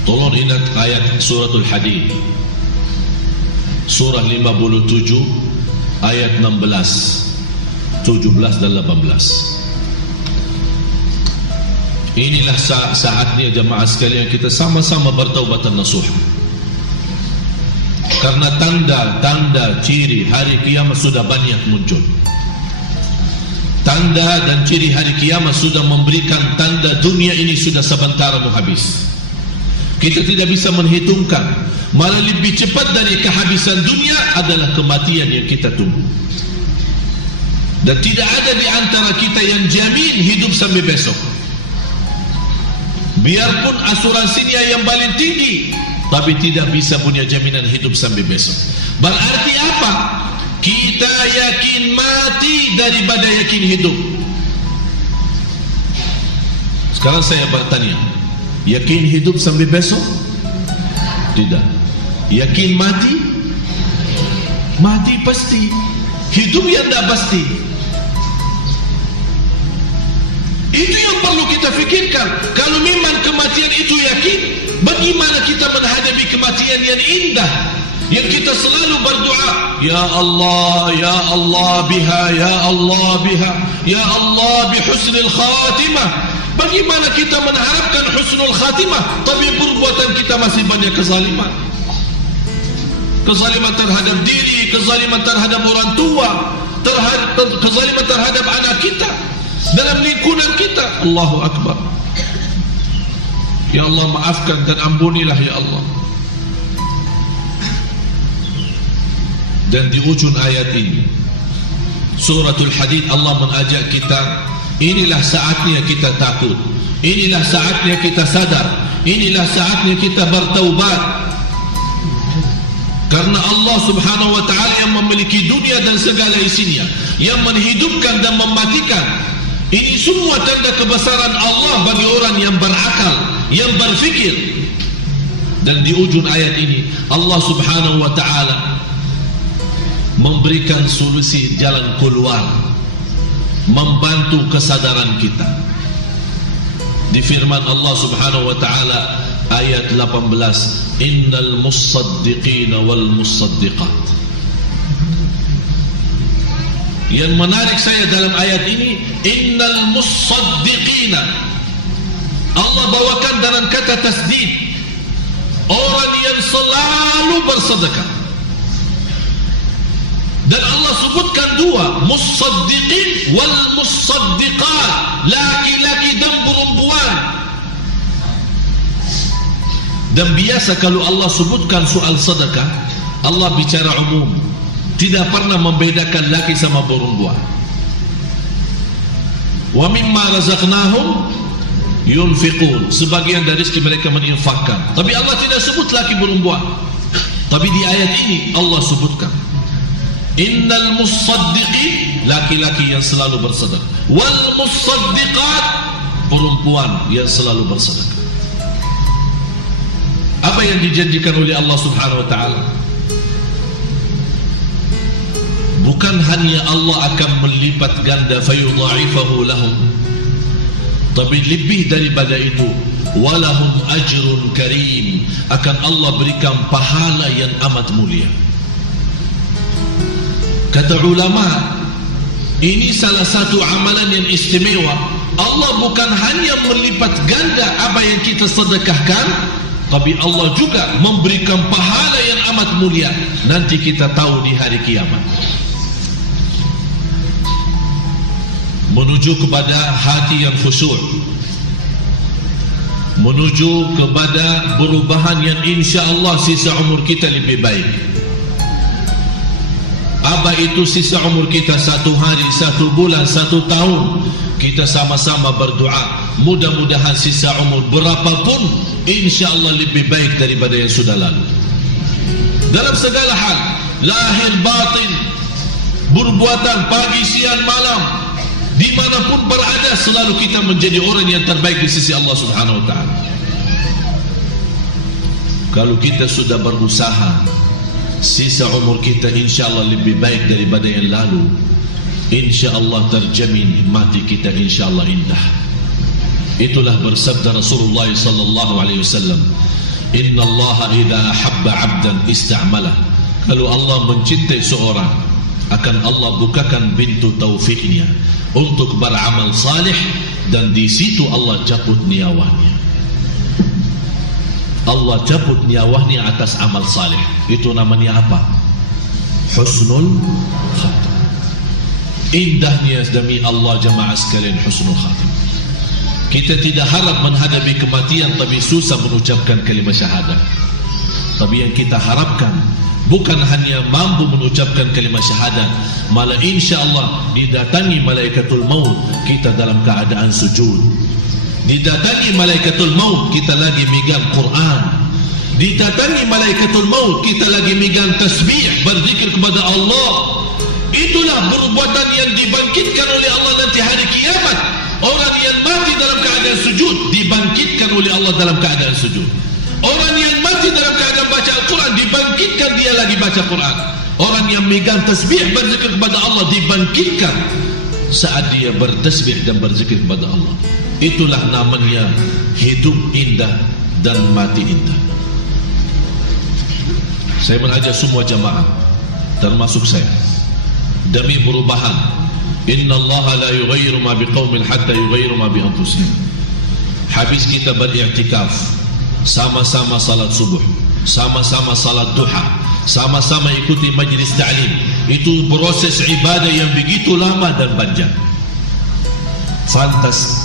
Tolong ingat ayat suratul Hadid, surah 57 ayat 16, 17 dan 18. Inilah saatnya jemaah sekalian kita sama-sama bertaubat dan nasuha. Karena tanda-tanda ciri hari kiamat sudah banyak muncul. Tanda dan ciri hari kiamat sudah memberikan tanda dunia ini sudah sebentar mau habis. Kita tidak bisa menghitungkan. Malah lebih cepat dari kehabisan dunia adalah kematian yang kita tunggu. Dan tidak ada di antara kita yang jamin hidup sampai besok. Biarpun asuransinya yang paling tinggi, tapi tidak bisa punya jaminan hidup sampai besok. Berarti apa? Kita yakin mati daripada yakin hidup. Sekarang saya bertanya, yakin hidup sampai besok? Tidak. Yakin mati? Mati pasti. Hidup yang tidak pasti. Itu yang perlu kita fikirkan. Kalau memang kematian itu yakin, bagaimana kita menghadapi kematian yang indah, yang kita selalu berdoa, ya Allah, ya Allah biha, ya Allah biha, ya Allah bi husnul khatimah. Bagaimana kita mengharapkan husnul khatimah tapi perbuatan kita masih banyak kezaliman? Kezaliman terhadap diri, kezaliman terhadap orang tua, kezaliman terhadap anak kita, dalam lingkungan kita. Allahu Akbar. Ya Allah, maafkan dan ampunilah ya Allah. Dan di ujung ayat ini, Suratul Hadid, Allah mengajak kita, inilah saatnya kita takut, inilah saatnya kita sadar, inilah saatnya kita bertaubat. Karena Allah subhanahu wa ta'ala yang memiliki dunia dan segala isinya, yang menghidupkan dan mematikan. Ini semua tanda kebesaran Allah bagi orang yang berakal, yang berfikir. Dan di ujung ayat ini Allah subhanahu wa ta'ala memberikan solusi jalan keluar, membantu kesadaran kita. Di firman Allah subhanahu wa ta'ala ayat 18, innal musaddiqina wal musaddiqat. Yang menarik saya dalam ayat ini, innal musaddiqina, Allah bawakan dalam kata tasdid, orang yang selalu bersedekah. Dan Allah sebutkan dua, musaddiqin wal musaddiqat, laki-laki dan perempuan. Dan biasa kalau Allah sebutkan soal sedekah, Allah bicara umum, tidak pernah membedakan laki sama perempuan. Wa mimma razaqnahum yunfiqun, sebagian dari rezeki mereka menginfakkan. Tapi Allah tidak sebut laki perempuan. Tapi di ayat ini Allah sebutkan, innal musaddiqin, laki-laki yang selalu bersedekah, wal musaddiqat, perempuan yang selalu bersedekah. Apa yang dijanjikan oleh Allah subhanahu wa ta'ala? Bukan hanya Allah akan melipat ganda fayudha'ifahu lahum, tapi lebih daripada itu, walahum ajrun karim, akan Allah berikan pahala yang amat mulia. Kata ulama, ini salah satu amalan yang istimewa. Allah bukan hanya melipat ganda apa yang kita sedekahkan, tapi Allah juga memberikan pahala yang amat mulia. Nanti kita tahu di hari kiamat. Menuju kepada hati yang khusyuk, menuju kepada perubahan yang insya Allah sisa umur kita lebih baik. Apa itu sisa umur kita? 1 hari, 1 bulan, 1 tahun. Kita sama-sama berdoa, mudah-mudahan sisa umur berapapun insya Allah lebih baik daripada yang sudah lalu. Dalam segala hal, lahir batin, perbuatan pagi, siang, malam, dimanapun berada, selalu kita menjadi orang yang terbaik di sisi Allah subhanahu wa ta'ala. Kalau kita sudah berusaha, sisa umur kita insya Allah lebih baik daripada yang lalu, insya Allah terjamin mati kita insya Allah indah. Itulah bersabda Rasulullah sallallahu alaihi wasallam, inna Allah idza ahabba 'abdan ista'malah. Kalau Allah mencintai seorang, akan Allah bukakan pintu taufiknya untuk beramal salih, dan di situ Allah cabut nyawanya. Allah cabut nyawanya atas amal salih. Itu namanya apa? Husnul khatimah. Indahnya demi Allah jamaah sekalian husnul khatimah. Kita tidak harap menghadapi kematian tapi susah mengucapkan kalimat syahadat. Tapi yang kita harapkan bukan hanya mampu mengucapkan kalimat syahadat, malah insya Allah didatangi malaikatul maut kita dalam keadaan sujud. Didatangi malaikatul maut kita lagi megang Quran. Didatangi malaikatul maut kita lagi megang tasbih, berzikir kepada Allah. Itulah perbuatan yang dibangkitkan oleh Allah nanti hari kiamat. Orang yang mati dalam keadaan sujud dibangkitkan oleh Allah dalam keadaan sujud. Orang yang mati dalam keadaan baca Al-Quran dibangkitkan dia lagi baca Quran. Orang yang megang tasbih berzikir kepada Allah dibangkitkan saat dia bertasbih dan berzikir kepada Allah. Itulah namanya hidup indah dan mati indah. Saya mengajak semua jamaah, termasuk saya, demi perubahan. Inna Allah la yughayyiru ma biqaumin hatta yughayyiru ma bi anfusihim. Habis kita beriktikaf, sama-sama salat subuh, sama-sama salat duha, sama-sama ikuti majlis ta'lim. Itu proses ibadah yang begitu lama dan panjang. Fantas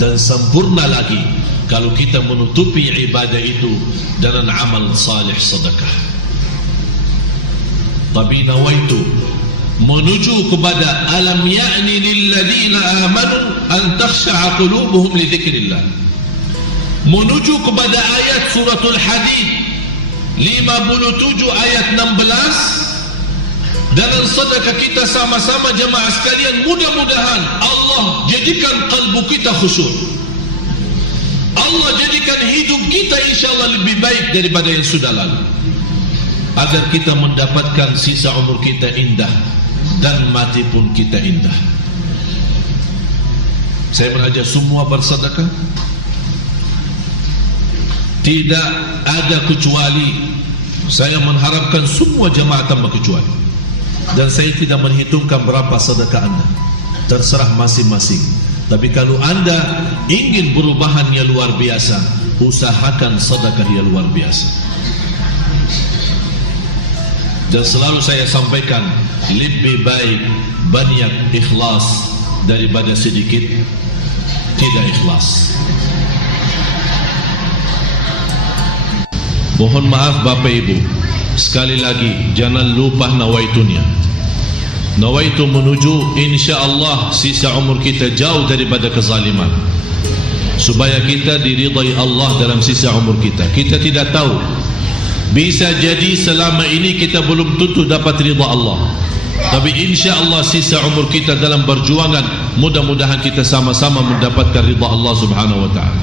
dan sempurna lagi kalau kita menutupi ibadah itu dengan amal salih sedekah. Tapi nawaitu menuju kepada alam ya'ni lilladina amanu an takhsha'a qulubuhum li dzikrillah, menuju kepada ayat suratul Hadid 57 ayat 16. Dalam sedekah kita sama-sama jemaah sekalian, mudah-mudahan Allah jadikan kalbu kita khusyuk, Allah jadikan hidup kita insyaAllah lebih baik daripada yang sudah lalu, agar kita mendapatkan sisa umur kita indah dan mati pun kita indah. Saya mengajak semua bersedekah, tidak ada kecuali. Saya mengharapkan semua jemaah tanpa kecuali. Dan saya tidak menghitungkan berapa sedekah anda, terserah masing-masing. Tapi kalau anda ingin perubahan yang luar biasa, usahakan sedekah yang luar biasa. Dan selalu saya sampaikan, lebih baik banyak ikhlas daripada sedikit tidak ikhlas. Mohon maaf Bapak Ibu, sekali lagi jangan lupa nawaitunya. Nawaitu menuju insyaAllah sisa umur kita jauh daripada kezaliman, supaya kita diridai Allah dalam sisa umur kita. Kita tidak tahu, bisa jadi selama ini kita belum tentu dapat ridha Allah, tapi insyaAllah sisa umur kita dalam perjuangan, mudah-mudahan kita sama-sama mendapatkan ridha Allah subhanahu wa ta'ala.